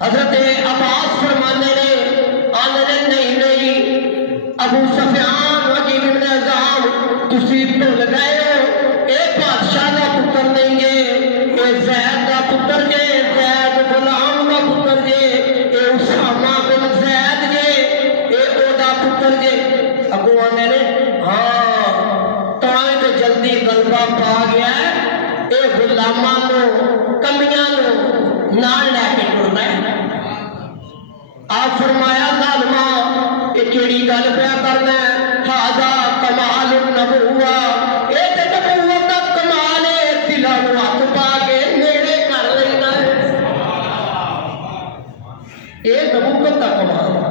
حضرت عباس فرمانے نے آنے نے نہیں ابو سفیان وجیب ابن عزام تسی بھول گئے ہو، اے بادشاہ دا پتر نہیں جے، اے زید دا پتر جے، زید غلام دا پتر جے، اے اسامہ بن زید جے، اے او دا پتر جے۔ اگو آنے نے ہاں تائیں تے جلدی غلبہ پا گیا ہے، اے غلاماں نو کمیاں نو نال لے کے ٹرنا ہے۔ آپ فرمایا ظالما یہ کیڑی گل پیا کرنا ہے، ھذا کمال النبوہ، اے تے نبوت دا کمال ہے، دلاں نوں ہاتھ پا کے نیڑے کر لینا ہے، اے نبوت دا کمال ہے۔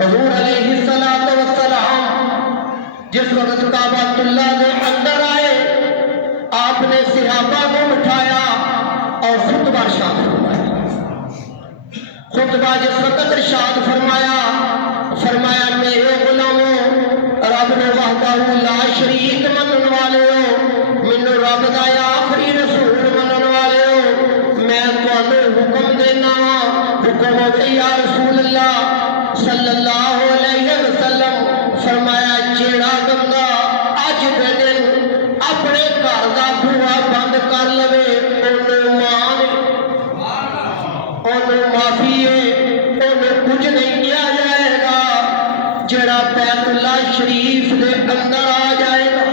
حضور علیہ الصلوۃ والسلام جس وقت کعبۃ اللہ کے اندر آئے، آپ نے صحابہ کو بٹھایا اور خطبہ ارشاد فرمایا۔ خطبہ جس وقت ارشاد فرمایا، فرمایا میرے غلاموں، رب نے وحدہ لا شریک منن والے ہو، مینوں رب دا آخری رسول منن والے ہو، میں تانوں حکم دینا وا، حکم ہوے یا رسول اللہ صلی اللہ علیہ وسلم، فرمایا جیڑا بندہ اج دے دن اپنے گھر دا بوا بند کر لوے اونوں مان اونوں معافی ہے، اونوں کچھ نہیں کیا جائے گا۔ جڑا بیت اللہ شریف دے اندر آ جائے گا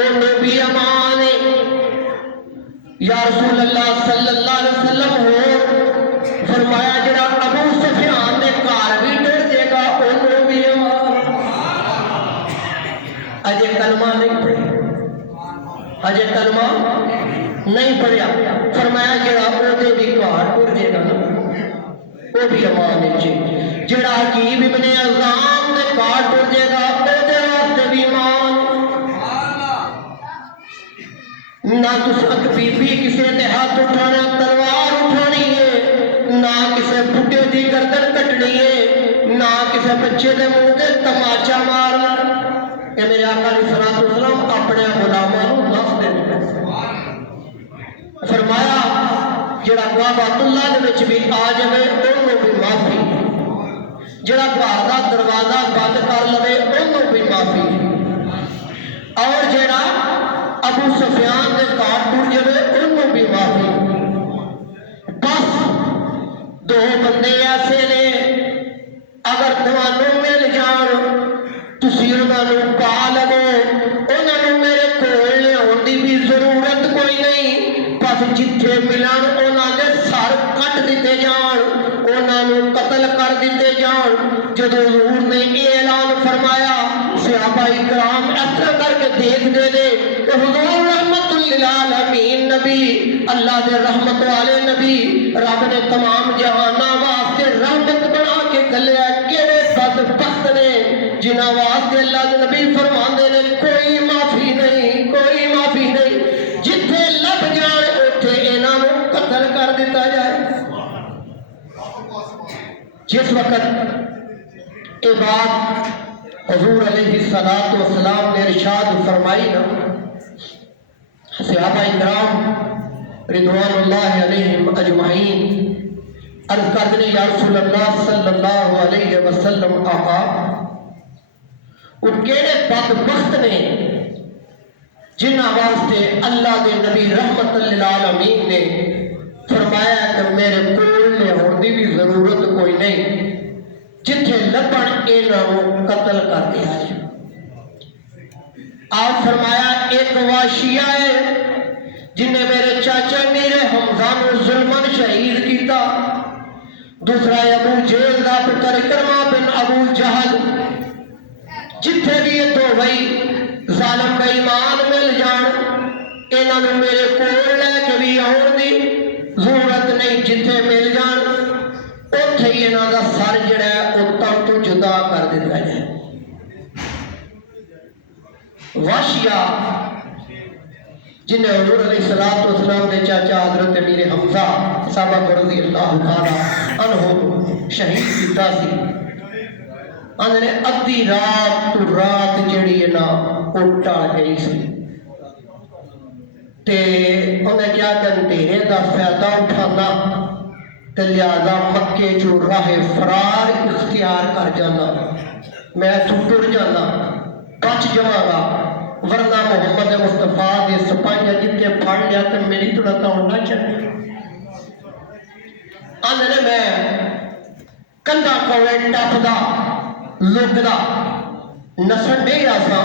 اونوں بھی امان ہے۔ یا رسول اللہ صلی اللہ علیہ وسلم ہو فرمایا جڑا ابو سفیان دے گھر بھی ڈر جائے گا اونوں بھی امان۔ اجے کلمہ نہیں پڑھیا، اجے کلمہ نہیں پڑھیا، فرمایا جڑا او دے بھی گھر ٹر جائے گا نا وہ بھی امان ہے جی۔ جڑا حکیم ابن عزام دے گھر ٹر جائے گا او دے واسطے بھی امان۔ نہ تساں بی بی کسے دے ہاتھ اٹھانا تلوار اٹھانی ہے، نہ کسے بڈھے دی گردن کٹنی ہے، نہ کسے بچے دے منہ تے تماچا مارنا۔ کہ میرے آقا علیہ الصلوۃ والسلام اپنے غلاماں نوں نس دے فرمایا جڑا کعبۃ اللہ دے وچ بھی آ جائے اونوں بھی معافی، جڑا گھر دا دروازہ بند کر لوے اونوں بھی معافی، اور جڑا ابو سفیان دے گھر ٹر جائے اونوں بھی معافی۔ بس دو بندے ایسے نے اگر تمہانوں مل جان تسی انہاں نوں پا لو، انہاں نوں میرے کول لیاؤن دی بھی ضرورت کوئی نہیں، بس جتھے ملن انہاں دے سر کٹ دیتے جان، انہاں نوں قتل کر دیتے جان۔ جدو حضور نے یہ اعلان فرمایا صحابہ کرام اس طرح کر کے دیکھ دے کہ حضور رحمت للعالمین نبی، اللہ دے رحمت والے نبی، رب نے تمام جہاناں واسطے رحمت بنا کے گھلیا، کیڑے بدبخت نے جنہاں واسطے اللہ دے نبی فرماندے نے کوئی معافی نہیں، کوئی معافی نہیں، جتھے لب جان اوتھے انہاں نوں قتل کر دیتا جائے۔ جس وقت یہ بات حضور علیہ الصلوۃ والسلام نے ارشاد فرمائی نا، صحابہ کرام رضوان اللہ علیہم اجمعین عرض کرتے ہیں یا رسول اللہ صلی اللہ علیہ وسلم آقا ان کیڑے بدبخت نے جنہاں واسطے اللہ دے نبی رحمت للعالمین نے فرمایا کہ میرے کول لیاؤن دی بھی ضرورت کوئی نہیں، جتھے لبن انہاں قتل کر دیا جائے۔ آپ فرمایا ایک واشیہ ہے جن نے میرے چاچا میرے حمزہ نو ظلمن شہید کیتا، دوسرا ابو جہل دا پتر اکرمہ بن ابو جہل، جتھے بھی یہ دو بھائی ظالم بے ایمان مل جان انہاں نوں میرے کول لے کے بھی آن دی ضرورت نہیں، جتھے مل جان اوتھے ہی انہاں دا سر جڑا ہے او تن تو جدا کر دیتا جائے۔ واشیہ جنہیں حضور علیہ السلام کے چاچا حضرت امیر حمزہ سابق رضی اللہ تعالی عنہ شہید کیتا سی، انہوں نے ادھی رات تو رات جڑی ہے نا وہ ٹال گئی سی، تے انہیں کیا کہ اندھیرے دا فائدہ اٹھانا تے لہذا مکے چو راہ فرار اختیار کر جانا، میں تو ٹر جانا، بچ جاواں ورنہ محمد مصطفیٰ دے سپاہیاں جتنے پھڑ لیا تے میری تو توڑ نہ چلی۔ آندھے میں کندھا کوڑے ٹپدا لکدا نسن ڈے آسا،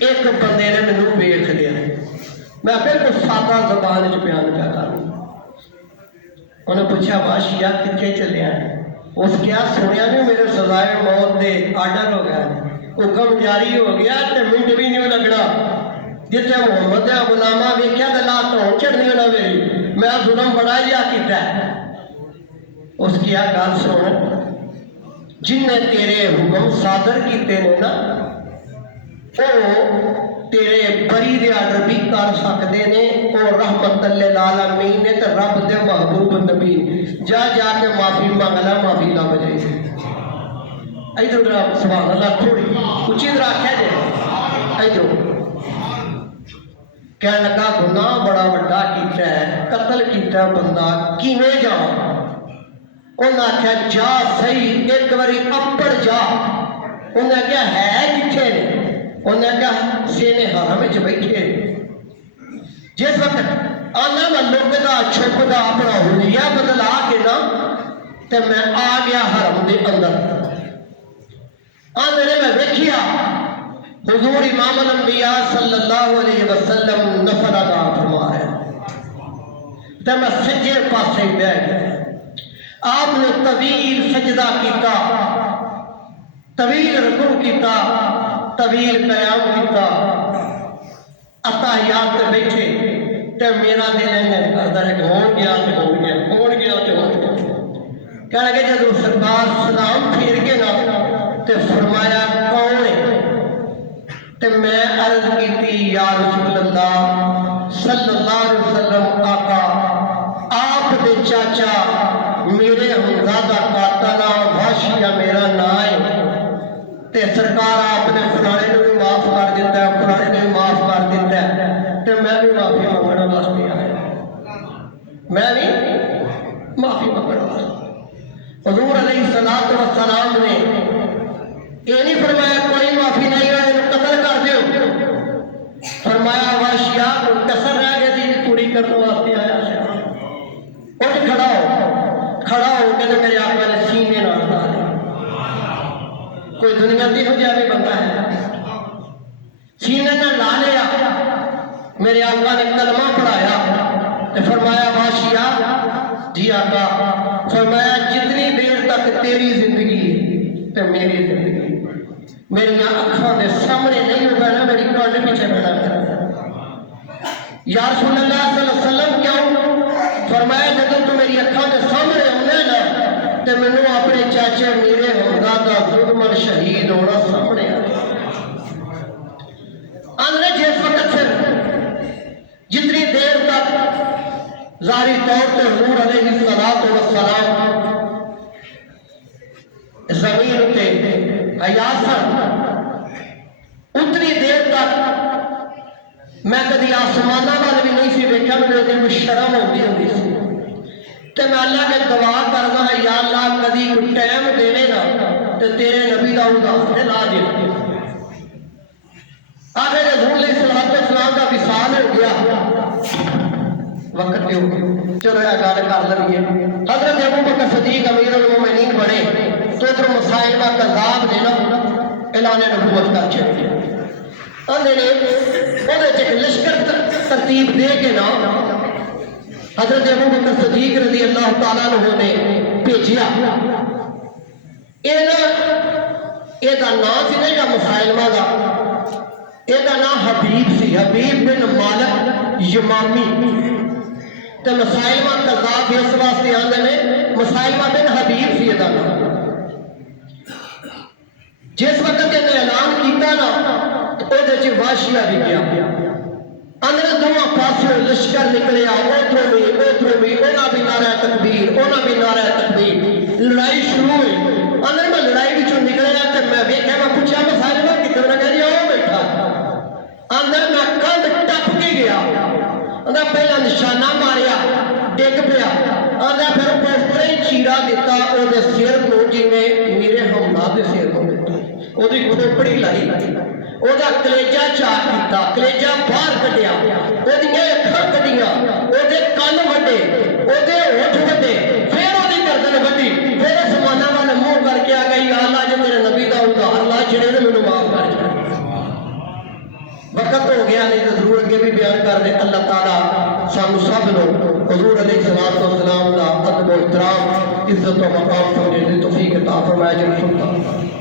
ایک بندے نے مینوں ویکھ لیا، میں بالکل سادہ زبان وچ بیان کیا کروں۔ انہیں پوچھا بادشاہ کتنے چلے ہیں؟ اس کیا سنیا نہیں میرے سزائے موت دے آرڈر ہو گیا، حکم جاری ہو گیا تے منٹ بھی نہیں لگنا، جتنے محمد دے غلاماں ویکھیا تے لا تو چڑھنی ہونا میری، میں ظلم بڑا ہی کیتا ہے۔ اس کیا گل سن، جن نے تیرے حکم صادر کیتے نے نا وہ تیرے بری دے آرڈر بھی کر سکتے نے، وہ رحمت للعالمین نے تے رب دے محبوب نبی، جا جا کے معافی مانگلا، معافی نہ بجے۔ ادھر سبحان اللہ تھوڑی اچھی طرح آخیا جائے، ادھر کہنے لگا گناہ بڑا بڑا کیتا ہے، قتل کیتا ہے بندہ، کیویں جاواں؟ انہیں آخیا جا صحیح ایک باری اپڑ جا۔ انہیں کیا ہے کتنے نے؟ انہیں کیا سینے حرم وچ بیٹھے۔ جس وقت آنا میں لکدا چھپدا اپنا حلیہ بدلا کے نا تے میں آ گیا حرم دے اندر، آندھے میں ویکھیا حضور امام الانبیاء صلی اللہ علیہ وسلم نفل ادا فرما رہے تے میں سجے پاسے بیٹھ گیا۔ آپ نے طویل سجدہ کیتا، طویل رکوع کیتا، طویل قیام کیتا، اتحیات تے بیٹھے تے میرا دل ہے کردا ہے کہ ہون گیا تے ہون گیا، ہون گیا تے ہون گیا۔ کہنے لگے جدوں سرکار سلام پھیر کے نا تے فرمایا کون ہے؟ تے میں عرض کیتی یا رسول اللہ صلی اللہ علیہ وسلم، آقا آپ دے چاچا میرے ہمزادہ قاتلہ وحشیہ میرا نام ہے تے سرکار آپ نے فلانے نے بھی معاف کر دیتا ہے، فلانے نے بھی معاف کر دیتا ہے تے میں بھی معافی مانگنا واسطے آیا، میں بھی معافی مانگنا واسطے۔ حضور علیہ الصلوۃ والسلام نے یہ نہیں فرمایا کوئی معافی نہیں ہے انہوں قتل کر دیو، فرمایا وحشیہ کوئی کسر رہ گئی تھی پوری کرنے واسطے آیا ہے، اٹھ کھڑا ہو، کھڑا ہو کے میرے آقا نے سینے نہ لا دیا۔ کوئی دنیا دی ہو جائے بندہ ہے، سینے نہ لا لیا، میرے آقا نے کلمہ پڑھایا تو فرمایا وحشیہ جی آقا، فرمایا جتنی دیر تک تیری زندگی ہے تو میری زندگی میری اکھاں دے سامنے نہیں ہوگا نا، میری کانڈ پیچھے بنا کر یا رسول اللہ صلی اللہ علیہ وسلم کیوں؟ فرمایا جب تو میری اکھاں دے سامنے ہونے نا تو مینوں اپنے چاچے میرے ہمزادہ ظلمن شہید ہونا سامنے آ آندھے جس وقت سے جتنی دیر تک ظاہری طور پر حضور علیہ الصلوۃ والسلام زمین تے حیاسن اتنی دیر تک میں کدی آسمانہ وال بھی نہیں سی دیکھا، میرے دل میں شرم ہوتی سی تے میں اللہ کے دعا کرنا ہے یا اللہ کدی کوئی ٹائم دینے نا تے تیرے نبی دا ادھار لا دے۔ آخر حضور علیہ الصلوۃ والسلام کا وصال ہو گیا، وقت کیوں چلو یہ گل کر لئیے۔ حضرت ابو بکر صدیق امیر المومنین بنے تو ادھر مسائلہ کذاب نے نا اعلان نبوت کر چھڑے، اندھے نے وہ ایک لشکر ترتیب دے کے نا حضرت ابو بکر صدیق رضی اللہ تعالیٰ عنہ نے بھیجیا۔ یہ نام سی نہیں کا مسائلمہ دا، یہ نام حبیب سی، حبیب بن مالک یمامی تے مسائلمہ کذاب اس واسطے آندے میں مسائلمہ بن حبیب سی یہ نام۔ جس وقت انہیں اعلان کیتا نا تو وہ دے وحشیہ بھی گیا، اندر دونوں پاسوں لشکر نکلے ادھروں بھی اونا بھی نعرہ تکبیر، اونا بھی نعرہ تکبیر، لڑائی شروع ہوئی۔ اندر میں لڑائی بھی چون نکلے تو میں ویکھیا، میں پوچھا مسائلمہ کتنے نے کہا جی آؤ بیٹھا، اندر میں کندھ ٹپ کے گیا، اندر پہلا نشانہ ماریا ڈگ پیا، آدھا پھر اس طرح ہی چیرا دیتا وہ سر کو جی میرے ہملا کے سر کو دیتا وہ کھوپڑی لائی وہ کلیجا چاک کیتا کلیجا باہر کٹیا وہ اکھاں کٹیاں وہ کن وڈے وہ ہوٹھ وڈے پھر وہ گردن وڈی پھر آسمانہ والے منہ کر کے آ گئی یا اللہ جو میرے نبی کا ادھار لا چھڑے تو مینوں معاف کر چھڑ وقت ہو گیا نہیں تو ضرور اگے بھی بیان کر دے اللہ تعالیٰ سانو سب نو حضور علیہ الصلوۃ والسلام دا ادب و احترام عزت و مقام سمجھنے دی توفیق عطا فرمائے جل سلطان